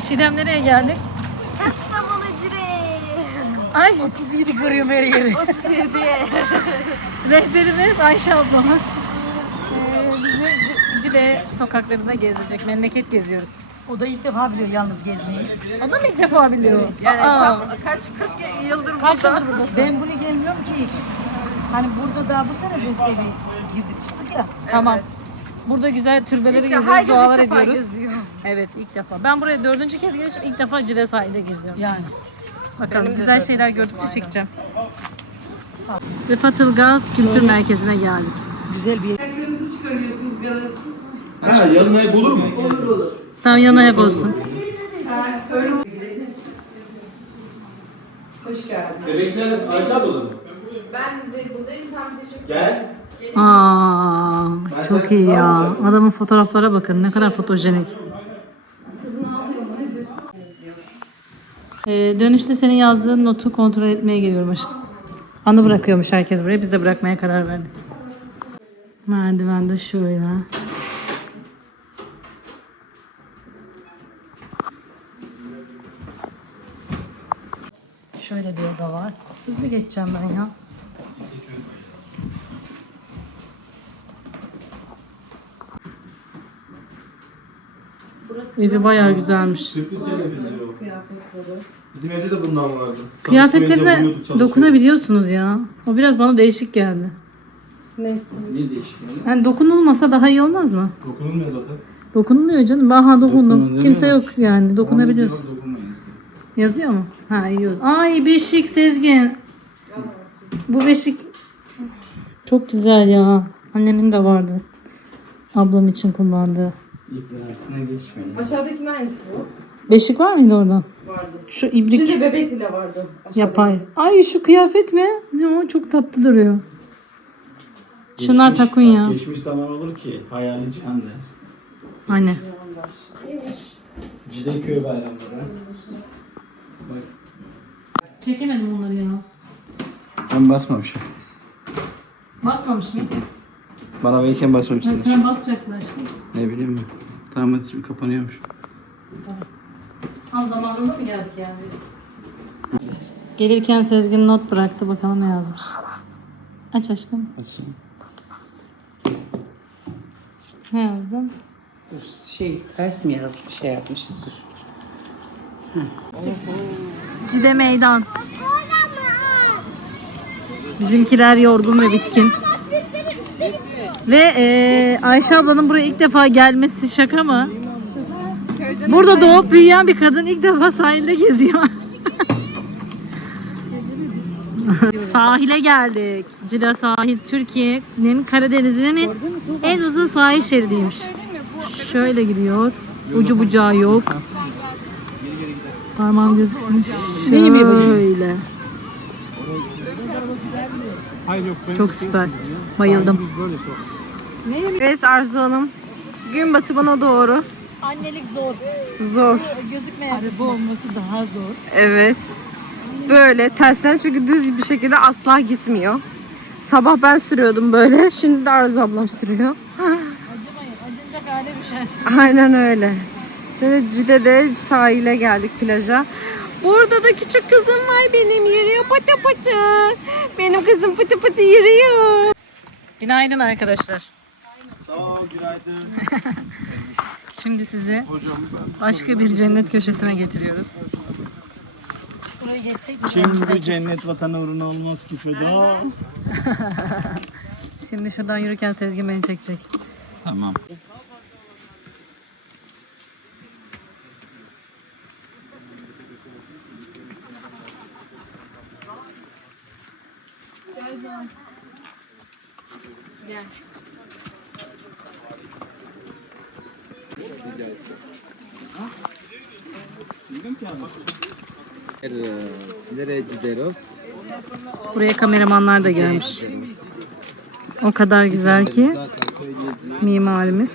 Çiğdem nereye geldik? Kastamonu Cire. Ay 37 kırıyorum her yeri. 37. rehberimiz Ayşe ablamız. Ee, bizi Cile sokaklarında gezecek. Memleket geziyoruz. O da ilk defa biliyor yalnız gezmeyi. O da mı ilk defa biliyor? Yani Aa, tam kaç 40 yıldır kaç burada. yıldır buradasın? Ben bunu gelmiyorum ki hiç. Hani burada daha bu sene biz evi girdik çıktık ya. Tamam. Burada güzel türbeleri İlk geziyoruz, herkes dualar defa ediyoruz. geziyor. Evet ilk defa. Ben buraya dördüncü kez gelişim. ilk defa Cile sahilde geziyorum. Yani. Bakalım Benim de güzel dördüncü şeyler gördükçe aynen. çekeceğim. Rıfat Ilgaz Kültür Merkezi'ne geldik. Güzel bir yer. Ha yanına hep olur mu? Tamam yana hep olsun. Bebekler aşağı dolu mu? Ben de buradayım sen bir de çek. Gel. Aa, çok iyi ya. Adamın fotoğraflara bakın ne kadar fotojenik. Ee, dönüşte senin yazdığın notu kontrol etmeye geliyorum aşkım. Anı bırakıyormuş herkes buraya. Biz de bırakmaya karar verdik. Merdiven de şöyle. Şöyle bir oda var. Hızlı geçeceğim ben ya. Evi bayağı güzelmiş. Tüplü televizyon. Bizim evde de bundan vardı. Kıyafetlerine dokunabiliyorsunuz ya. O biraz bana değişik geldi. Niye değişik yani? Yani dokunulmasa daha iyi olmaz mı? Dokunulmuyor zaten. Dokunuluyor canım. Ben ha dokundum. Kimse yok yani. Dokunabiliyorsun. Yazıyor mu? Ha iyi yazıyor. Ay beşik Sezgin. Bu beşik çok güzel ya. Annemin de vardı. Ablam için kullandığı. Altına geçmeyin. Aşağıdaki aynısı bu. Beşik var mıydı oradan? Vardı. Şu ibrik Şimdi bebek bile vardı. aşağıda. yapay. Ay şu kıyafet mi? Ne o çok tatlı duruyor. Şunlar Geçmiş- takun ya. Geçmiş zaman olur ki hayali canlı. Anne. İyiymiş. Cideköy bayramları. Bak. Çekemedim onları ya. Ben basmamışım. Basmamış mı? Bana verirken basmamışsınız. Sen basacaksın aşkım. Ne bileyim ben. Tamam hadi şimdi kapanıyormuş. Tam zamanında mı geldik yani biz? Gelirken Sezgin not bıraktı. Bakalım ne yazmış. Aç aşkım. Açayım. Ne yazdın? Şey ters mi yaz şey yapmışız dur. Cide meydan. Bizimkiler yorgun ve bitkin. Ve eee, Ayşe ablanın buraya ilk defa gelmesi şaka mı? Burada doğup büyüyen bir kadın ilk defa sahilde geziyor. Sahile geldik. Cila sahil Türkiye'nin Karadeniz'in en uzun sahil şeridiymiş. Şöyle gidiyor. Ucu bucağı yok. Parmağım gözüksün. Şöyle. Çok süper. Bayıldım. Evet Arzu Hanım. Gün batımına doğru. Annelik zor. Zor. Gözükmeyen. Araba olması daha zor. Evet. Böyle tersten çünkü düz bir şekilde asla gitmiyor. Sabah ben sürüyordum böyle. Şimdi de Arzu ablam sürüyor. Acımayın. Acınacak hale düşersin. Aynen öyle. Şimdi Cide'de sahile geldik plaja. Burada da küçük kızım var benim yürüyor pıtı pıtı. Benim kızım pıtı pıtı yürüyor. Günaydın arkadaşlar. Sağ ol günaydın. Şimdi sizi Hocam başka bir cennet köşesine getiriyoruz. Buraya geçsek Kim bu cennet vatanı uğruna olmaz ki feda? Şimdi şuradan yürürken Sezgin beni çekecek. Tamam. Gel. Nereye gidiyoruz? Buraya kameramanlar da gelmiş. O kadar güzel ki mimarimiz.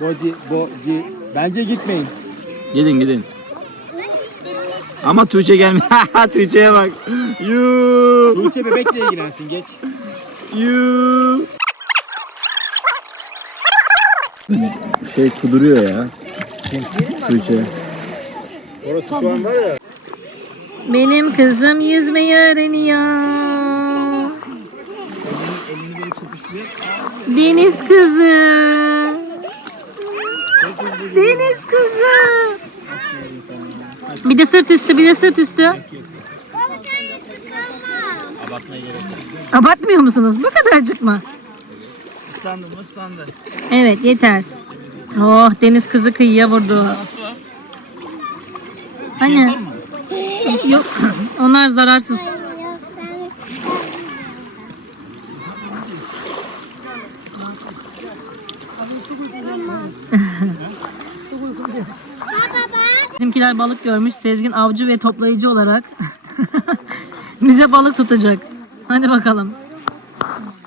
Boci, boci. Bence gitmeyin. Gidin gidin. Ama Tuğçe gelmiyor. Tuğçe'ye bak. Yuu. Tuğçe bebekle ilgilensin geç. Yuu. Şey kuduruyor ya. Tuğçe. Benim kızım yüzmeyi öğreniyor. Deniz kızı. Deniz kızı. Bir de sırt üstü, bir de sırt üstü. Abartmıyor musunuz? Bu kadarcık mı? Islandım ıslandı. Evet yeter. Oh deniz kızı kıyıya vurdu. Hani? Yok. Onlar zararsız. Bizimkiler balık görmüş. Sezgin avcı ve toplayıcı olarak bize balık tutacak. Hadi bakalım.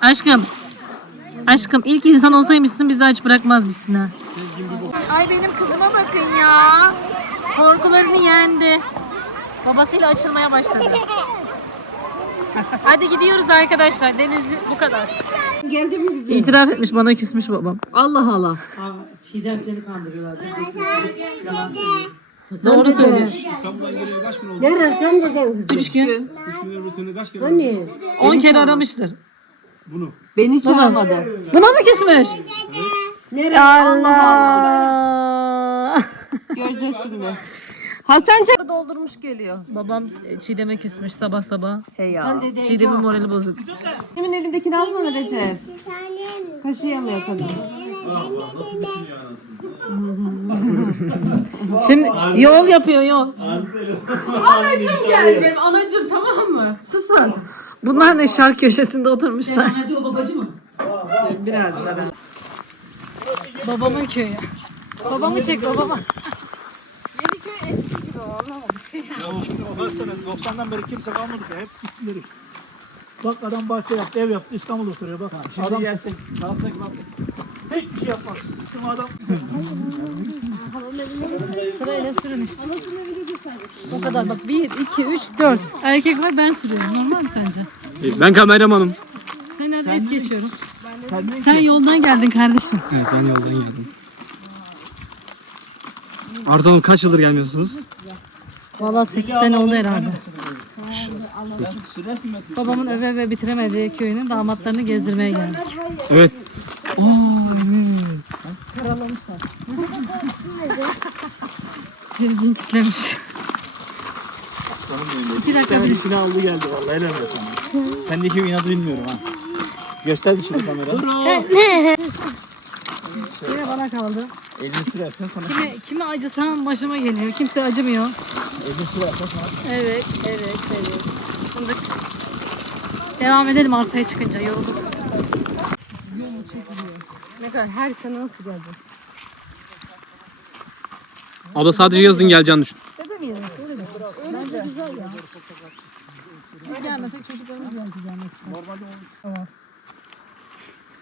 Aşkım. Aşkım ilk insan olsaymışsın bizi aç bırakmazmışsın ha. Ay benim kızıma bakın ya. Korkularını yendi. Babasıyla açılmaya başladı. Hadi gidiyoruz arkadaşlar. Denizli bu kadar. İtiraf etmiş bana küsmüş babam. Allah Allah. Aa, Çiğdem seni kandırıyorlar. Doğru söylüyor. İstanbul'a geliyor kaç gün oldu? Nerede sen de gel kızım. Üç gün. Seni kaç kere? Hani? 10 kere aramıştır. Bunu. Beni çağırmadı. Buna mı küsmüş? Nerede? Allah. Göreceğiz şimdi. Hasan Çak doldurmuş geliyor. Babam e, Çiğdem'e küsmüş sabah sabah. Hey ya. Çiğdem'in morali bozuk. Kimin elindekini az mı Recep? Kaşıyamıyor kadın. Şimdi yol yapıyor yol. Anacım geldi benim anacım tamam mı? Susun. Bunlar ne şark köşesinde oturmuşlar. Anacı o babacı mı? Biraz ara. Babamın köyü. Babamı çek babama. Yeniköy eski gibi anlamadım. Ya şimdi o kaç sene 90'dan beri kimse kalmadı ki hep gittiler. Bak adam bahçe yaptı, ev yaptı, İstanbul'da oturuyor bak. Şimdi adam gelsek, kalsak bak. Hiçbir şey yapmaz. Bizim adam Sırayla sürün işte. O kadar bak 1, 2, 3, 4. Erkek var ben sürüyorum. Normal mi sence? Ben kameramanım. Sen hadi et geçiyorum. sen ne Sen yoldan geldin kardeşim. Evet ben yoldan geldim. Arda Hanım kaç yıldır gelmiyorsunuz? Valla 8 sene oldu herhalde. sürersin? Babamın öve öve bitiremediği köyünün damatlarını gezdirmeye geldik. Evet. Aa evet. Sezgin kitlemiş. İki dakika bir dişini aldı geldi vallahi helal olsun. Sendeki inadı bilmiyorum ha. Göster dişini kamera. yine bana kaldı. Elini sürersen sana. Kime, kime acısam başıma geliyor. Kimse acımıyor. Elini sürersen sana. Evet, evet, evet. Fındık. Devam edelim arsaya çıkınca yorulduk. Ne kadar her sene nasıl gelecek? Abla sadece yazın geleceğini düşün. Mi? Öyle mi? Bence güzel ya. Biz gelmesek çocuklarımız gelmek ister. Normalde o Evet.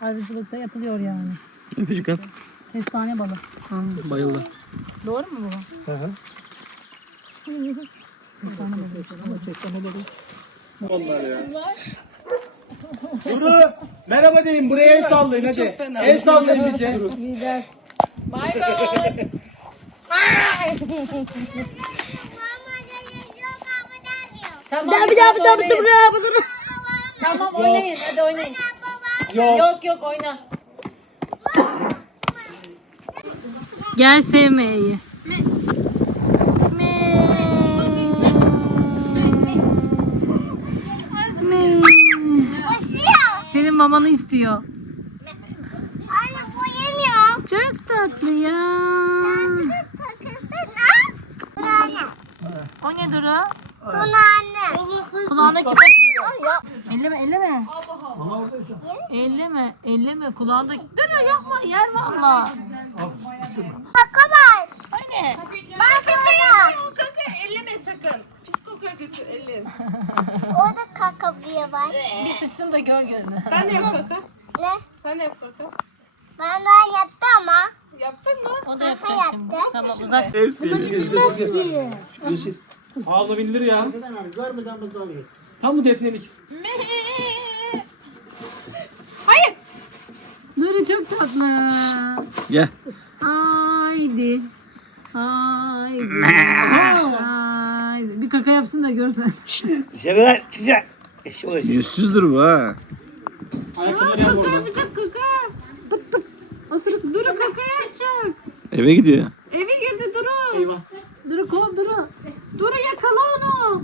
Ayrıcılıkta yapılıyor yani. Öpücük at. Kestane balı. Bayıldı. Doğru mu bu? Hı hı. Kestane balı. Duru merhaba deyin buraya el sallayın hadi. El sallayın bize. Bay bay. Tamam. Bir daha bir daha bir daha bir daha. Tamam oynayın hadi oynayın. Yok. Yok yok oyna. Gel sevmeyi. Senin mamanı istiyor. Anne bu yemiyor. Çok tatlı ya. Anne. O ne Duru? Bu anne. Kulağına küpe... Elleme elleme. Elleme elleme kulağında... Duru yapma yer valla. Kaka var. Anne. Bak orada. Kaka elleme sakın. Pis kokar götür ellerim. Orada kaka bir var. Bir sıksın da gör gönlü. Sen de yap kaka. Ne? Sen de yap kaka. Ben daha yaptım ama. Yaptın mı? O da yapacak şimdi. Tamam uzat. yeşil. Ağzı bindir ya. Tam mı defnelik? Dur Duru çok tatlı. Gel. Haydi. Haydi. Haydi. Bir kaka yapsın da görsen. Dışarıdan çıkacak. Eşi olacak. Yüzsüzdür bu ha. Ayakkabıları yap orada. Yapacak kaka. Pıt pıt. Osuruk Duru kaka yapacak. Eve gidiyor. Eve girdi Duru. Eyvah. Duru kov Duru. Duru yakala onu.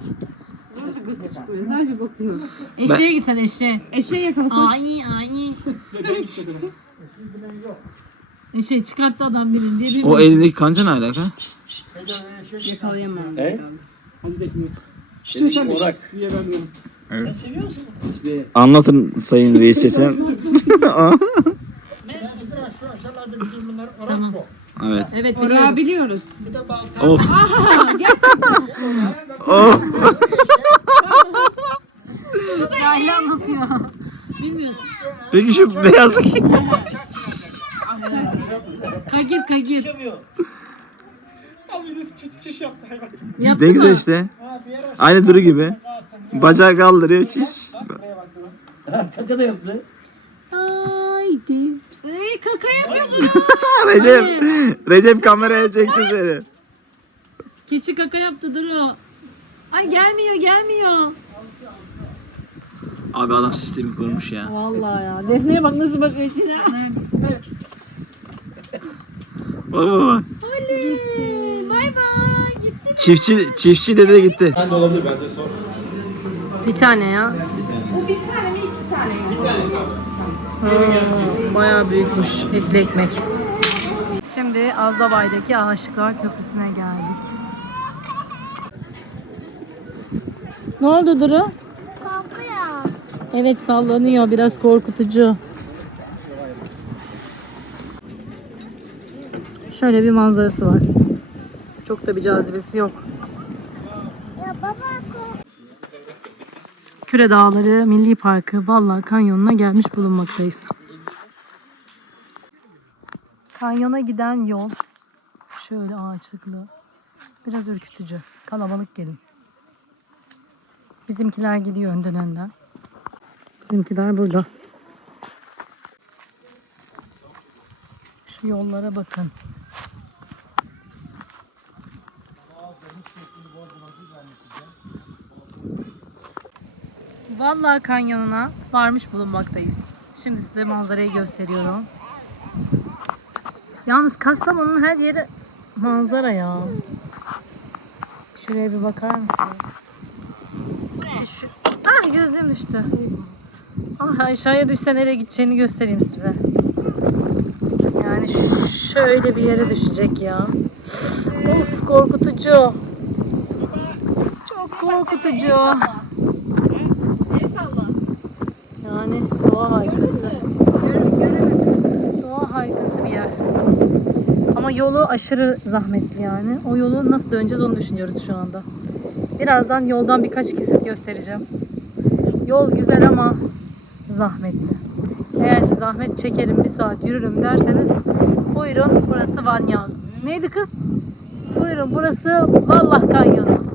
Duru da gıkı çıkmıyor. Sadece bakıyor. Eşeğe gitsen eşeğe. Eşeğe yakala koş. Ay ay. Eşeği çıkarttı adam birini diye O elindeki kanca ne alaka? Yakalayamam. He? Hadi de şimdi. İşte sen Orak. Evet. Sen seviyor musun? Anlatın sayın reis seçen. Tamam. Evet. Evet Orağı biliyorum. biliyoruz. Oh. Aha gerçekten. Oh. Cahil anlatıyor. Bilmiyorsun. Peki şu beyazlık. Kagir kagir. Abi bir de çiş, çiş yaptı hayvan. Yaptı ne güzel mı? işte. Aynı Duru gibi. Bacağı kaldırıyor çiş. Kaka da yaptı. Haydi. Ee, kaka yapıyor Recep. Recep kameraya çekti seni. Keçi kaka yaptı Duru. Ay gelmiyor gelmiyor. Abi adam sistemi kurmuş ya. Vallahi ya. Defne'ye bak nasıl bakıyor içine. Bak bak bak. Oley. Bay bay. Gitti. Çiftçi, çiftçi dede gitti. Ben de olabilir ben de sor. Bir tane ya. Bu bir tane mi iki tane mi? Hmm, bayağı büyükmüş etli ekmek. Şimdi Azdabay'daki Aşıklar Köprüsü'ne geldik. Ne oldu Duru? Korkuyor. Evet sallanıyor biraz korkutucu. Şöyle bir manzarası var. Çok da bir cazibesi yok. Ya baba kork. Küre Dağları Milli Parkı Balla Kanyonu'na gelmiş bulunmaktayız. Kanyona giden yol şöyle ağaçlıklı. Biraz ürkütücü. Kalabalık gelin. Bizimkiler gidiyor önden önden. Bizimkiler burada. Şu yollara bakın. Vallahi kanyonuna varmış bulunmaktayız. Şimdi size manzarayı gösteriyorum. Yalnız Kastamonu'nun her yeri manzara ya. Şuraya bir bakar mısınız? Ah gözlüğüm düştü. Ah aşağıya düşse nereye gideceğini göstereyim size. Yani şöyle bir yere düşecek ya. Of korkutucu. Çok korkutucu. Yani doğa harikası. Doğa harikası bir yer. Ama yolu aşırı zahmetli yani. O yolu nasıl döneceğiz onu düşünüyoruz şu anda. Birazdan yoldan birkaç kesit göstereceğim. Yol güzel ama zahmetli. Eğer zahmet çekerim bir saat yürürüm derseniz buyurun burası Vanya. Neydi kız? Buyurun burası Vallah Kanyonu.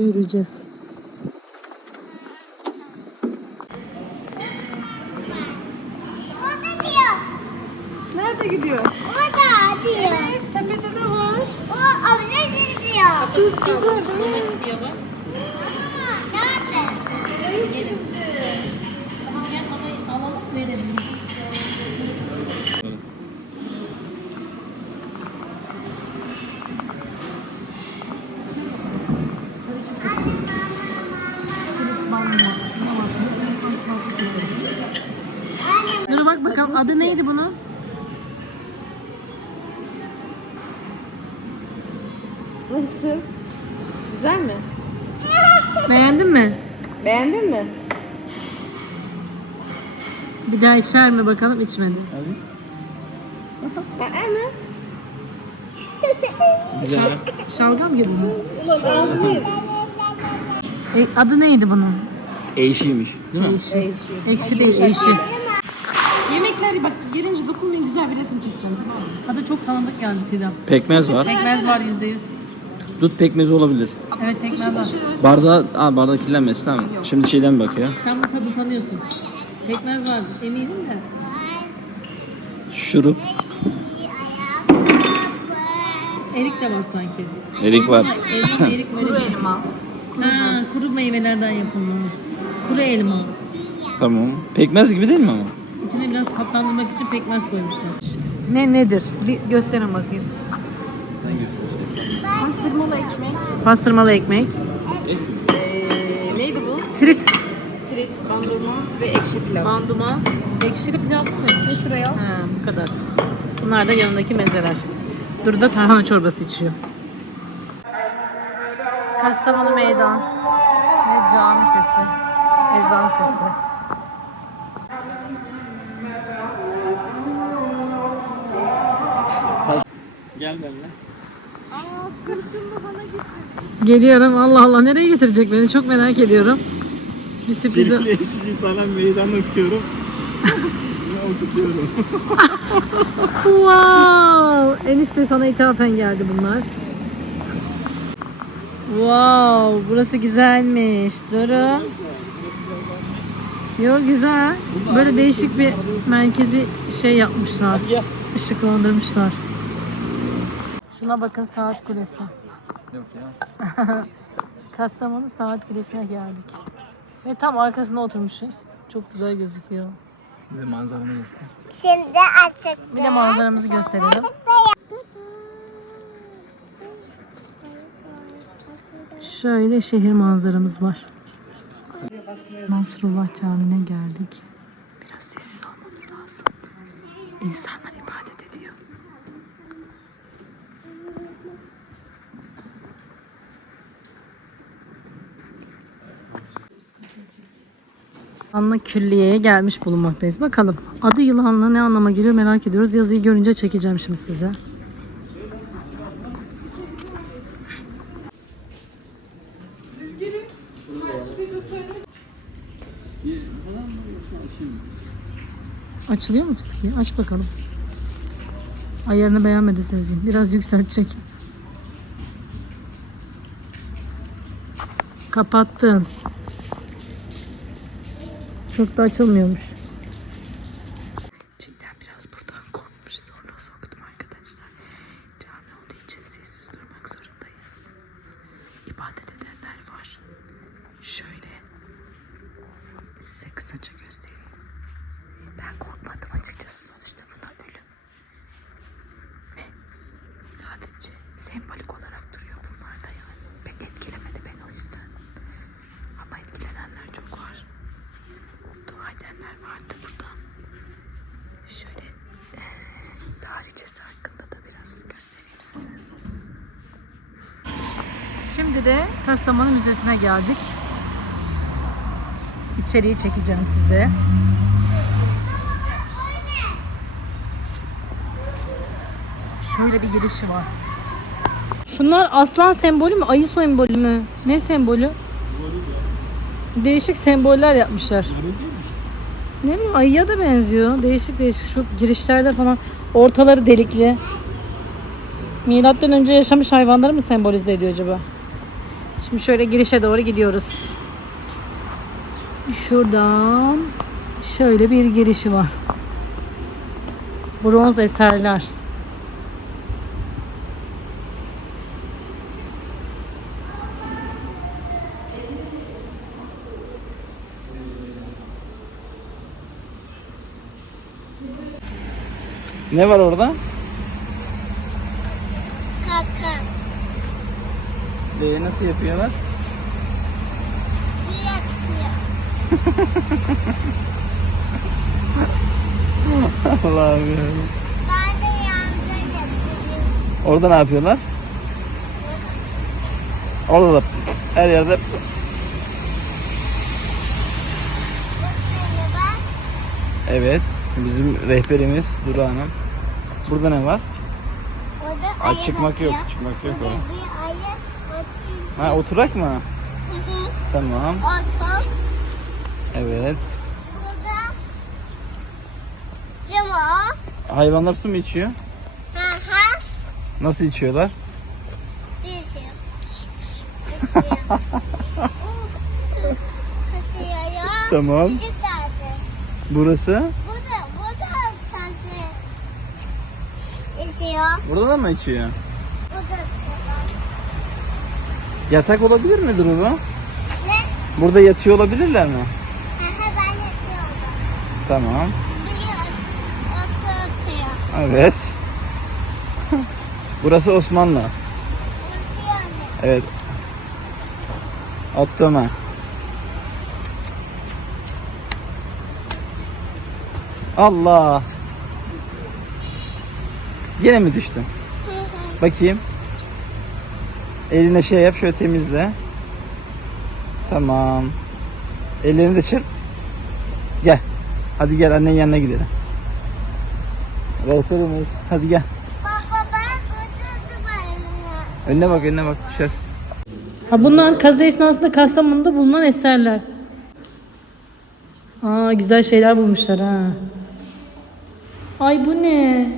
Yürüyeceğiz. Dur bak bakalım adı neydi bunun? Nasıl? Güzel mi? Beğendin mi? Beğendin mi? Bir daha içer mi bakalım içmedi. Güzel. Şalgam gibi mi? Ulan ağzını E, adı neydi bunun? Eşiymiş değil mi? Ekşi. Ekşi değil, ekşi. Yemekleri bak girince dokunmayın güzel bir resim çekeceğim tamam mı? Adı çok tanıdık geldi Çiğdem. Pekmez var. Pekmez var yüzde yüz. Dut pekmezi olabilir. Evet pekmez var. Bardağı, aa bardağı kirlenmesin tamam. Yok. Şimdi şeyden bakıyor. Sen bu tadı tanıyorsun. Pekmez var eminim de. Şurup. Erik de var sanki. Erik var. Elma erik? Kuru şey. elma. Ha, kuru meyvelerden yapılmış. Kuru elma. Tamam. Pekmez gibi değil mi ama? İçine biraz tatlandırmak için pekmez koymuşlar. Ne nedir? Bir gösterin bakayım. Sen göster. Pastırmalı ekmek. Pastırmalı ekmek. Ee, neydi bu? Trit. Trit, bandurma ve ekşi pilav. Banduma. Ekşili pilav mı? Şunu şuraya al. Ha, bu kadar. Bunlar da yanındaki mezeler. Dur da tarhana çorbası içiyor. Kastamonu meydan. Ne cami sesi. Ezan sesi. Gel benimle. Aa, karışımda bana getirdi. Geliyorum. Allah Allah nereye getirecek beni? Çok merak ediyorum. Bir sürpriz. eşici sana meydan okuyorum. Okutuyorum. wow! Enişte sana ithafen geldi bunlar. Wow! Burası güzelmiş. Duru. Yo güzel. Böyle değişik bir merkezi şey yapmışlar. Işıklandırmışlar. Şuna bakın saat kulesi. Yok ya. Kastamonu saat kulesine geldik. Ve tam arkasına oturmuşuz. Çok güzel gözüküyor. Bir de manzaramı göster. Şimdi açık. Bir de manzaramızı gösterelim. Şöyle şehir manzaramız var. Nasrullah Camii'ne geldik. Biraz sessiz olmamız lazım. İnsanlar ibadet ediyor. Yılanlı Külliye'ye gelmiş bulunmaktayız. Bakalım adı yılanla ne anlama geliyor merak ediyoruz. Yazıyı görünce çekeceğim şimdi size. Açılıyor mu fıskiye? Aç bakalım. Ayarını beğenmedi Sezgin. Biraz yükseltecek. Kapattım. Çok da açılmıyormuş. Çiğdem biraz buradan korkmuş. Zorla soktum arkadaşlar. Cami olduğu için sessiz durmak zorundayız. İbadet edenler var. Şöyle size kısaca göstereyim. Ben korkmadım açıkçası. Sonuçta bunlar ölüm. Ve sadece sembolik olarak duruyor bunlar da yani. Pek etkilemedi beni o yüzden. Ama etkilenenler çok var. Dua edenler vardı burada. Şöyle eee tarihçesi hakkında da biraz göstereyim size. Şimdi de Kastamonu Müzesi'ne geldik. İçeriği çekeceğim size. Şöyle bir girişi var. Şunlar aslan sembolü mü? Ayı sembolü mü? Ne sembolü? Değişik semboller yapmışlar. Ne bileyim ayıya da benziyor. Değişik değişik şu girişlerde falan ortaları delikli. Milattan önce yaşamış hayvanları mı sembolize ediyor acaba? Şimdi şöyle girişe doğru gidiyoruz. Şuradan şöyle bir girişi var. Bronz eserler. Ne var orada? Kaka. Ee, nasıl yapıyorlar? Allah'ım ya. Ben de yanına getirdim. Orada ne yapıyorlar? Orada da her yerde. Evet. Bizim rehberimiz Duru Hanım. Burada ne var? Orada Aa, ayı çıkmak basıyor. yok, çıkmak yok Burada orada. bir ayı. Ha oturak mı? Hı hı. Tamam. Otur. Evet. Burada cam o. Hayvanlar su mu içiyor? Hı hı. Nasıl içiyorlar? Bir şey. Kaşıyor ya. Tamam. Tarzı. Burası? Burada, burada tarzı. İçiyor. Burada da mı içiyor? Burada içiyor. Yatak olabilir mi Duru? bu? Ne? Burada yatıyor olabilirler mi? Hı ben yatıyorum. Tamam. Evet. Burası Osmanlı. Evet. Ottoman. Allah. Gene mi düştün? Bakayım. Eline şey yap şöyle temizle. Tamam. Ellerini de çırp. Gel. Hadi gel annenin yanına gidelim. Rehberimiz. Hadi gel. Baba ben. Önüne bak önüne bak düşersin. Ha bunlar kazı esnasında Kastamonu'da bulunan eserler. Aa güzel şeyler bulmuşlar ha. Ay bu ne?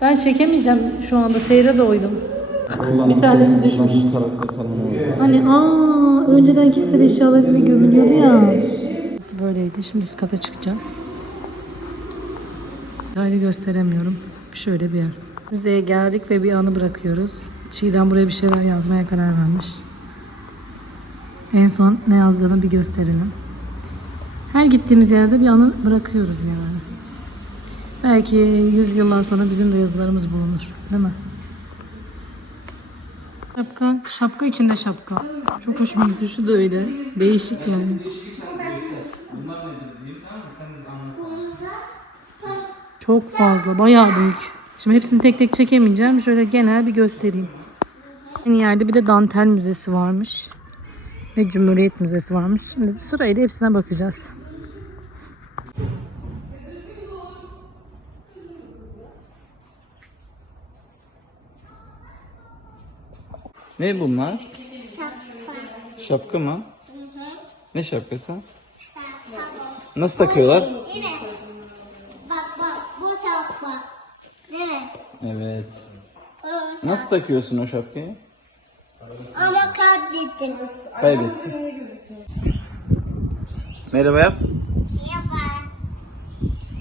Ben çekemeyeceğim şu anda. Seyre doydum. Bir tanesi düşmüş. Hani aa önceden kişisel eşyalarıyla gömülüyordu ya. Nasıl böyleydi? Şimdi üst kata çıkacağız. Detaylı gösteremiyorum. Şöyle bir yer. Müzeye geldik ve bir anı bırakıyoruz. Çiğdem buraya bir şeyler yazmaya karar vermiş. En son ne yazdığını bir gösterelim. Her gittiğimiz yerde bir anı bırakıyoruz yani. Belki yüzyıllar sonra bizim de yazılarımız bulunur. Değil mi? Şapka, şapka içinde şapka. Çok hoşuma gitti. Şu da öyle. Değişik yani. Çok fazla, bayağı büyük. Şimdi hepsini tek tek çekemeyeceğim. Şöyle genel bir göstereyim. Aynı yerde bir de dantel müzesi varmış. Ve Cumhuriyet Müzesi varmış. Şimdi sırayla hepsine bakacağız. Ne bunlar? Şapka. Şapka mı? Hı hı. Ne şapkası? Şapka. Nasıl takıyorlar? Değil mi? Bak bak bu şapka. Değil mi? Evet. Şapka. Nasıl takıyorsun o şapkayı? Ama kaybettim. Kaybettim. Merhaba yap. Yapar.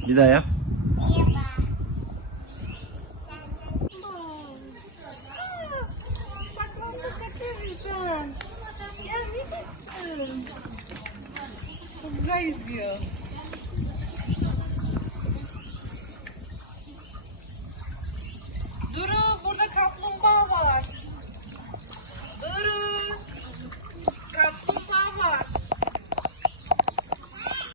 Bir daha yap. kızlar yüzüyor. Duru burada kaplumbağa var. Duru.